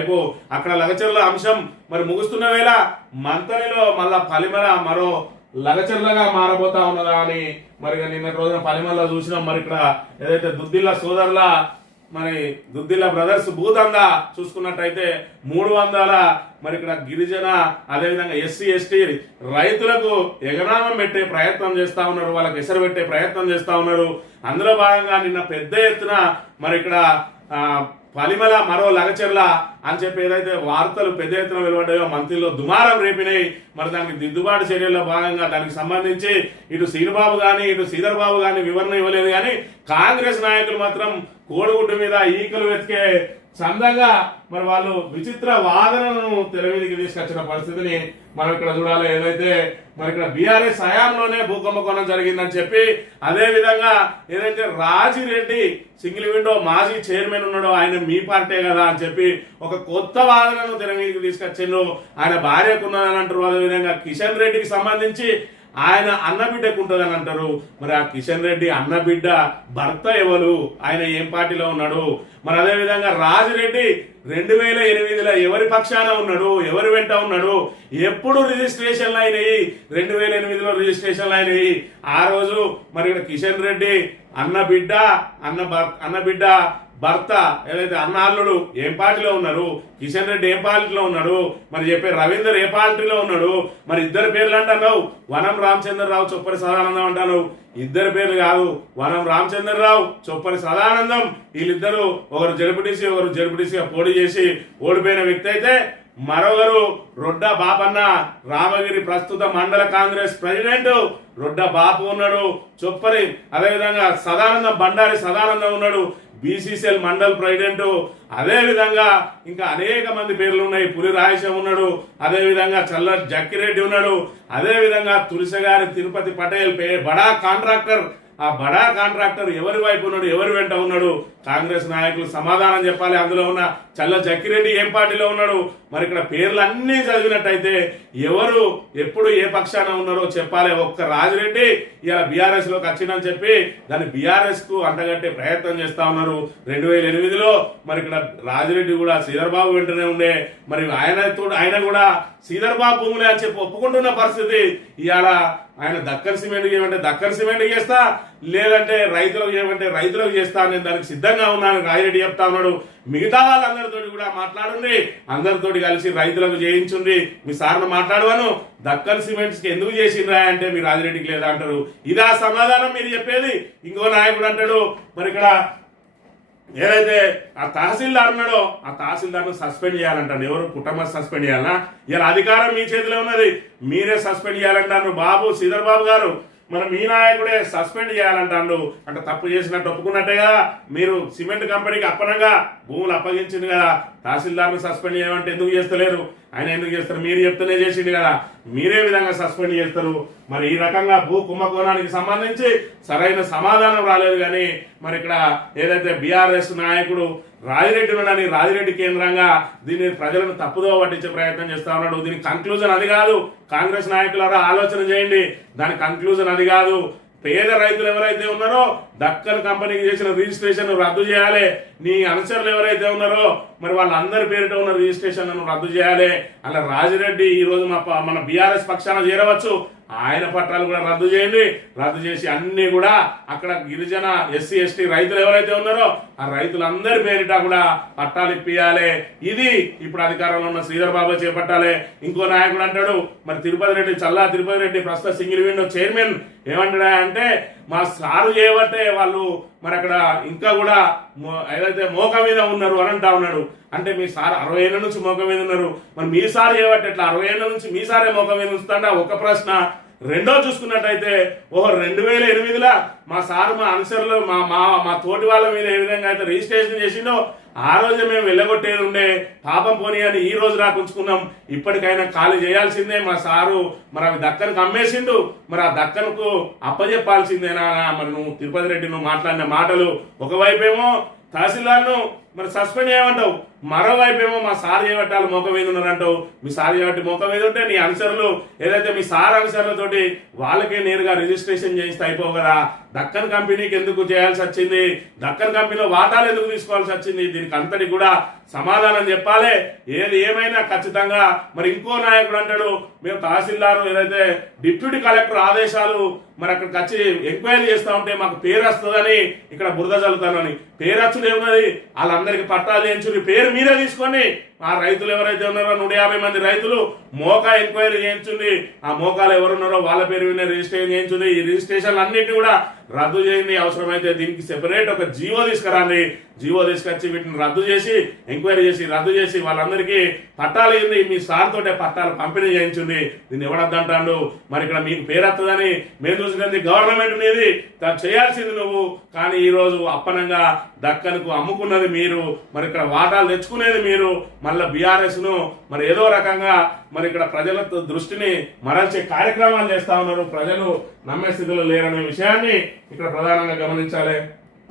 ఒకవైపు అక్కడ లగచర్ల అంశం మరి ముగుస్తున్న వేళ మంతనిలో మళ్ళా పలిమల మరో లగచర్లగా మారబోతా ఉన్నదా అని మరి నిన్న రోజున పలిమల్లో చూసినాం. మరి ఇక్కడ ఏదైతే దుద్దిల్ల సోదరుల మరి దుద్దిల్ల బ్రదర్స్ భూదందా చూసుకున్నట్టయితే 300 మరి ఇక్కడ గిరిజన అదేవిధంగా ఎస్సీ ఎస్టీ రైతులకు ఎగనామం పెట్టే ప్రయత్నం చేస్తా ఉన్నారు, వాళ్ళకి ఎసరు పెట్టే ప్రయత్నం చేస్తా ఉన్నారు. అందులో భాగంగా నిన్న పెద్ద ఎత్తున మరి ఇక్కడ పలిమల మరో లగచెర్ల అని చెప్పి ఏదైతే వార్తలు పెద్ద ఎత్తున వెలువడ్డాయో మంత్రిలో దుమారం రేపినాయి. మరి దానికి దిద్దుబాటు చర్యల్లో భాగంగా దానికి సంబంధించి ఇటు శ్రీనుబాబు గాని ఇటు శ్రీధర్ బాబు గాని వివరణ ఇవ్వలేదు. కానీ కాంగ్రెస్ నాయకులు మాత్రం కోడిగుడ్డు మీద ఈకలు వెతికే చందంగా మరి వాళ్ళు విచిత్ర వాదనను తెరవీదికి తీసుకొచ్చిన పరిస్థితిని మనం ఇక్కడ చూడాలి. ఏదైతే మరి ఇక్కడ బీఆర్ఎస్ హయాంలోనే భూకంపకోణం జరిగిందని చెప్పి అదే విధంగా ఏదైతే రాజిరెడ్డి సింగిల్ విండో మాజీ చైర్మన్ ఉన్నాడో ఆయన మీ పార్టీ కదా అని చెప్పి ఒక కొత్త వాదనను తెరవీదికి తీసుకొచ్చిండు. ఆయన భార్యకున్నదని అంటారు. అదేవిధంగా కిషన్ రెడ్డికి సంబంధించి ఆయన అన్నబిడ్డకు ఉంటుందని అంటారు. మరి ఆ కిషన్ రెడ్డి అన్నబిడ్డ భర్త ఎవరు, ఆయన ఏం పార్టీలో ఉన్నాడు? మరి అదే విధంగా రాజిరెడ్డి 2008లో ఎవరి పక్షాన ఉన్నాడు, ఎవరి వెంట ఉన్నాడు, ఎప్పుడు రిజిస్ట్రేషన్లు అయినాయి? 2008లో రిజిస్ట్రేషన్లు అయినాయి. ఆ రోజు మరి ఇక్కడ కిషన్ రెడ్డి అన్నబిడ్డ భర్త ఏదైతే అన్నాళ్ళుడు ఏం పార్టీలో ఉన్నారు, కిషన్ రెడ్డి ఏ పార్టీలో ఉన్నాడు, మరి చెప్పే రవీందర్ ఏ పార్టీలో ఉన్నాడు? మరి ఇద్దరు పేర్లు అంటున్నావు, వనం రామచంద్రరావు చొప్పరి సదానందం అంటాను. ఇద్దరు పేర్లు కాదు, వనం రామచంద్రరావు చొప్పరి సదానందం వీళ్ళిద్దరు ఒకరు జడ్పీటీసీగా పోటీ చేసి ఓడిపోయిన వ్యక్తి అయితే మరొకరు రొడ్డ బాపన్న రామగిరి ప్రస్తుత మండల కాంగ్రెస్ ప్రెసిడెంట్ రొడ్డ బాపు ఉన్నాడు చొప్పరి. అదేవిధంగా సదానందం బండారి సదానందం ఉన్నాడు బీసీసీఎల్ మండల్ ప్రెసిడెంట్. అదే విధంగా ఇంకా అనేక మంది పేర్లు ఉన్నాయి. పులి రాయశం ఉన్నాడు, అదే విధంగా చల్ల జక్కిరెడ్డి ఉన్నాడు, అదే విధంగా తులసిగారి తిరుపతి పటేల్ బడా కాంట్రాక్టర్. ఆ బడా కాంట్రాక్టర్ ఎవరి వైపు ఉన్నాడు, ఎవరి వెంట ఉన్నాడు? కాంగ్రెస్ నాయకులు సమాధానం చెప్పాలి. అందులో ఉన్న చల్ల జక్కిరెడ్డి ఏం పార్టీలో ఉన్నాడు? మరి ఇక్కడ పేర్లు అన్ని చదివినట్టయితే ఎవరు ఎప్పుడు ఏ పక్షాన ఉన్నారో చెప్పాలి. ఒక్క రాజిరెడ్డి ఇలా బీఆర్ఎస్ లోకి వచ్చిందని చెప్పి దాన్ని బీఆర్ఎస్ కు అంటగట్టే ప్రయత్నం చేస్తా ఉన్నారు. 2008లో మరి ఇక్కడ రాజిరెడ్డి కూడా శ్రీధర్ బాబు వెంటనే ఉండే, మరి ఆయన కూడా శ్రీధర్ బాబు భూములే అని చెప్పి ఒప్పుకుంటున్న పరిస్థితి. ఇవాళ ఆయన దక్కన్ సిమెంట్ చేయమంటే దక్కన్ సిమెంట్ చేస్తా, లేదంటే రైతులకు చేయమంటే రైతులకు చేస్తా, నేను దానికి సిద్ధంగా ఉన్నాను రాజిరెడ్డి చెప్తా ఉన్నాడు. మిగతా వాళ్ళందరితో కూడా మాట్లాడుండి, అందరితోటి కలిసి రైతులకు చేయించుండి, మీ సార్ను మాట్లాడవాను దక్కన్ సిమెంట్స్ కి ఎందుకు చేసిండ్రా అంటే మీ రాజిరెడ్డికి లేదా అంటారు. ఇదా సమాధానం మీరు చెప్పేది? ఇంకో నాయకుడు అంటాడు మరి ఇక్కడ ఏదైతే ఆ తహసీల్దార్ ఉన్నాడో ఆ తహసీల్దార్ను సస్పెండ్ చేయాలంటాను. ఎవరు? కుటుంబ సస్పెండ్ చేయాలనా? ఇలా అధికారం మీ చేతిలో ఉన్నది, మీరే సస్పెండ్ చేయాలంటారు. బాబు శ్రీధర్ బాబు గారు మన మీ నాయకుడే సస్పెండ్ చేయాలంటాడు. అంటే తప్పు చేసినట్టు ఒప్పుకున్నట్టే కదా. మీరు సిమెంట్ కంపెనీకి అప్పనంగా భూములు అప్పగించింది కదా, తహసీల్దార్ను సస్పెండ్ చేయమంటే ఎందుకు చేస్తలేరు? ఆయన ఎందుకు చేస్తారు? మీరు చెప్తూనే చేసిండు కదా, మీరే విధంగా సస్పెండ్ చేస్తారు. మరి ఈ రకంగా భూ కుంభకోణానికి సంబంధించి సరైన సమాధానం రాలేదు. కానీ మరి ఇక్కడ ఏదైతే బీఆర్ఎస్ నాయకుడు రాజిరెడ్డి ఉన్నాడని రాజిరెడ్డి కేంద్రంగా దీన్ని ప్రజలను తప్పుదో పట్టించే ప్రయత్నం చేస్తా ఉన్నాడు. దీనికి కంక్లూజన్ అది కాదు. కాంగ్రెస్ నాయకులారా ఆలోచన చేయండి, దాని కంక్లూజన్ అది కాదు. పేద రైతులు ఎవరైతే ఉన్నారో దక్కన్ కంపెనీకి చేసిన రిజిస్ట్రేషన్ రద్దు చేయాలి. నీ అనుచరులు ఎవరైతే ఉన్నారో మరి వాళ్ళందరి పేరిట ఉన్న రిజిస్ట్రేషన్ రద్దు చేయాలి. అలా రాజిరెడ్డి ఈ రోజు మన బీఆర్ఎస్ పక్షాన చేరవచ్చు. ఆయన పట్టాలు కూడా రద్దు చేయండి. రద్దు చేసి అన్ని కూడా అక్కడ గిరిజన ఎస్సీ ఎస్టీ రైతులు ఎవరైతే ఉన్నారో ఆ రైతులందరి పేరిట కూడా పట్టాలు ఇప్పియాలి. ఇది ఇప్పుడు అధికారంలో ఉన్న శ్రీధర్ బాబు చేపట్టాలి. ఇంకో నాయకుడు అంటాడు మరి చల్లా తిరుపతి రెడ్డి ప్రస్తుత సింగిల్ విండో చైర్మన్ ఏమంటాడా అంటే మా సారు చేయబట్టే వాళ్ళు మరి అక్కడ ఇంకా కూడా ఏదైతే మోక మీద ఉన్నారు అని అంటా ఉన్నాడు. అంటే మీ సార్ 60 ఏళ్ల నుంచి మోక మీద ఉన్నారు, మరి మీ సార్ చేయబట్టి ఎట్లా 60 ఏళ్ల నుంచి మీ సారే మోక మీద ఉంచుతాడా? ఒక ప్రశ్న. రెండో చూసుకున్నట్టయితే 2008లో మా సారు మా అనుసరులు మా తోటి వాళ్ళ మీద ఏ విధంగా అయితే రిజిస్ట్రేషన్ చేసిండో ఆ రోజు మేము వెళ్ళగొట్టేది ఉండే, పాపం పోనీ అని ఈ రోజు రాకుంచుకున్నాం. ఇప్పటికైనా ఖాళీ చేయాల్సిందే. మా సారు మరి అవి దక్కన్కు అమ్మేసిండు, మరి ఆ దక్కన్కు అప్పచెప్పాల్సిందేనా? మరి నువ్వు తిరుపతి రెడ్డి నువ్వు మాట్లాడిన మాటలు ఒకవైపేమో తహసీల్దార్ను మరి సస్పెండ్ చేయమంటావు, మరోవైపు ఏమో మా సార్ చేయబట్టాలి మోక మీద ఉన్నారంటావు. మీ సార్ చేయబట్టి మోక మీద ఉంటే నీ అనుసరులు ఏదైతే మీ సార్ అనుసరులతోటి వాళ్ళకే నేరుగా రిజిస్ట్రేషన్ చేయిస్తే అయిపోవు కదా. దక్కన్ కంపెనీకి ఎందుకు చేయాల్సి వచ్చింది, దక్కన్ కంపెనీలో వాటాలు ఎందుకు తీసుకోవాల్సి వచ్చింది, దీనికి అంతటి కూడా సమాధానం చెప్పాలి. ఏది ఏమైనా ఖచ్చితంగా మరి ఇంకో నాయకుడు అంటాడు మేము తహసీల్దారు ఏదైతే డిప్యూటీ కలెక్టర్ ఆదేశాలు మరి అక్కడికి వచ్చి ఎంక్వైరీ చేస్తూ ఉంటే మాకు పేరు వస్తుందని ఇక్కడ బురద చల్లుతానని. పేరు వచ్చుడు ఏమున్నది, వాళ్ళందరికీ పట్టాలు చేయించుని పేరు మీరే తీసుకొని ఆ రైతులు ఎవరైతే ఉన్నారో 150 మంది రైతులు మోకా ఎంక్వైరీ చేయించుంది, ఆ మోకాలు ఎవరున్నారో వాళ్ళ పేరు మీద రిజిస్ట్రేషన్ చేయించుంది. ఈ రిజిస్ట్రేషన్లు అన్నింటినీ కూడా రద్దు చేయండి, అవసరమైతే దీనికి సెపరేట్ ఒక జీవో తీసుకురండి. జీవో తీసుకొచ్చి వీటిని రద్దు చేసి ఎంక్వైరీ చేసి రద్దు చేసి వాళ్ళందరికీ పట్టాలు ఏంది మీ సార్ తోటే పట్టాలు పంపిణీ చేయించింది. దీన్ని ఎవడద్దంటాడు. మరి ఇక్కడ మీకు పేరు వస్తుందని మేము చూసినది గవర్నమెంట్ అనేది చేయాల్సింది నువ్వు, కానీ ఈ రోజు అప్పనంగా దక్కన్కు అమ్ముకున్నది మీరు, మరి ఇక్కడ వాటాలు తెచ్చుకునేది మీరు. మళ్ళీ బీఆర్ఎస్ ను మరి ఏదో రకంగా మరి ఇక్కడ ప్రజల దృష్టిని మరల్చే కార్యక్రమాలు చేస్తా ఉన్నారు. ప్రజలు నమ్మే స్థితిలో లేరనే విషయాన్ని ఇక్కడ ప్రధానంగా గమనించాలి.